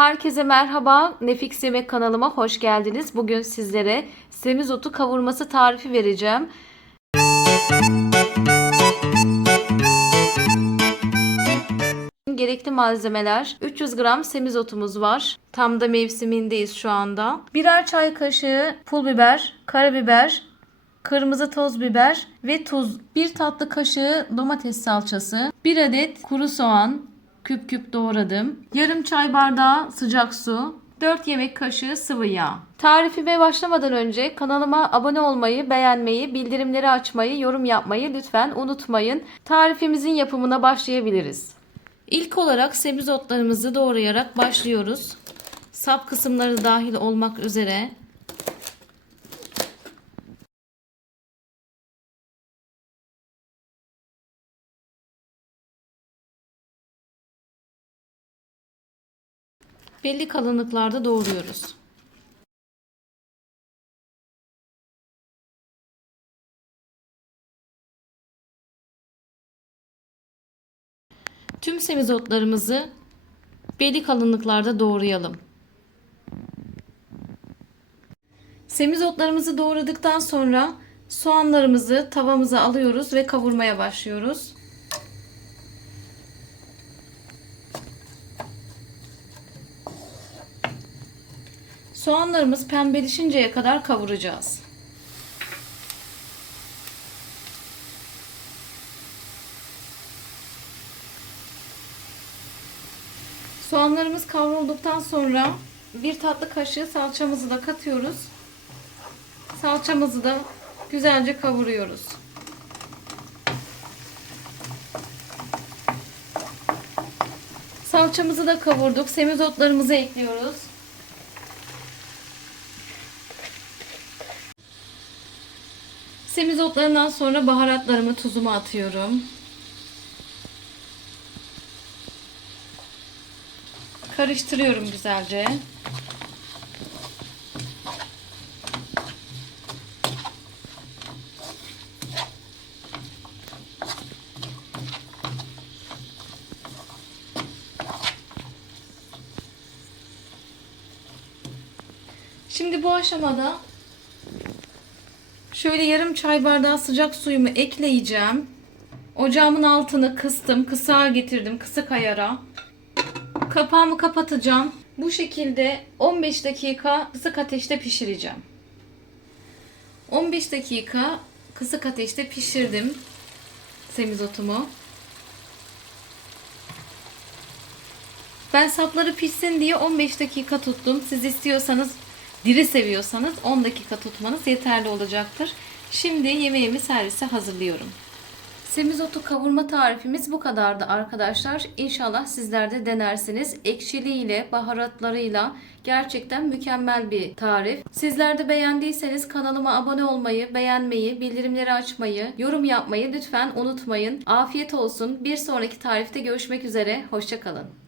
Herkese merhaba. Nefis Yemek kanalıma hoş geldiniz. Bugün sizlere semizotu kavurması tarifi vereceğim. Gerekli malzemeler: 300 gram semizotumuz var. Tam da mevsimindeyiz şu anda. Birer çay kaşığı pul biber, karabiber, kırmızı toz biber ve tuz. 1 tatlı kaşığı domates salçası, 1 adet kuru soğan küp küp doğradım. Yarım çay bardağı sıcak su, 4 yemek kaşığı sıvı yağ. Tarifime başlamadan önce kanalıma abone olmayı, beğenmeyi, bildirimleri açmayı, yorum yapmayı lütfen unutmayın. Tarifimizin yapımına başlayabiliriz. İlk olarak semizotlarımızı doğrayarak başlıyoruz. Sap kısımları dahil olmak üzere. Belli kalınlıklarda doğruyoruz. Tüm semizotlarımızı belli kalınlıklarda doğrayalım. Semizotlarımızı doğradıktan sonra soğanlarımızı tavamıza alıyoruz ve kavurmaya başlıyoruz. Soğanlarımız pembeleşinceye kadar kavuracağız. Soğanlarımız kavrulduktan sonra 1 tatlı kaşığı salçamızı da katıyoruz. Salçamızı da güzelce kavuruyoruz. Salçamızı da kavurduk. Semizotlarımızı ekliyoruz. Semizotlarından sonra baharatlarımı, tuzumu atıyorum. Karıştırıyorum güzelce. Şimdi bu aşamada şöyle yarım çay bardağı sıcak suyumu ekleyeceğim. Ocağımın altını kıstım, kısağa getirdim, kısık ayara. Kapağımı kapatacağım. Bu şekilde 15 dakika kısık ateşte pişireceğim. 15 dakika kısık ateşte pişirdim semizotumu. Ben sapları pişsin diye 15 dakika tuttum. Siz istiyorsanız, diri seviyorsanız 10 dakika tutmanız yeterli olacaktır. Şimdi yemeğimi servise hazırlıyorum. Semizotu kavurma tarifimiz bu kadardı arkadaşlar. İnşallah sizler de denersiniz. Ekşiliğiyle, baharatlarıyla gerçekten mükemmel bir tarif. Sizler de beğendiyseniz kanalıma abone olmayı, beğenmeyi, bildirimleri açmayı, yorum yapmayı lütfen unutmayın. Afiyet olsun. Bir sonraki tarifte görüşmek üzere. Hoşça kalın.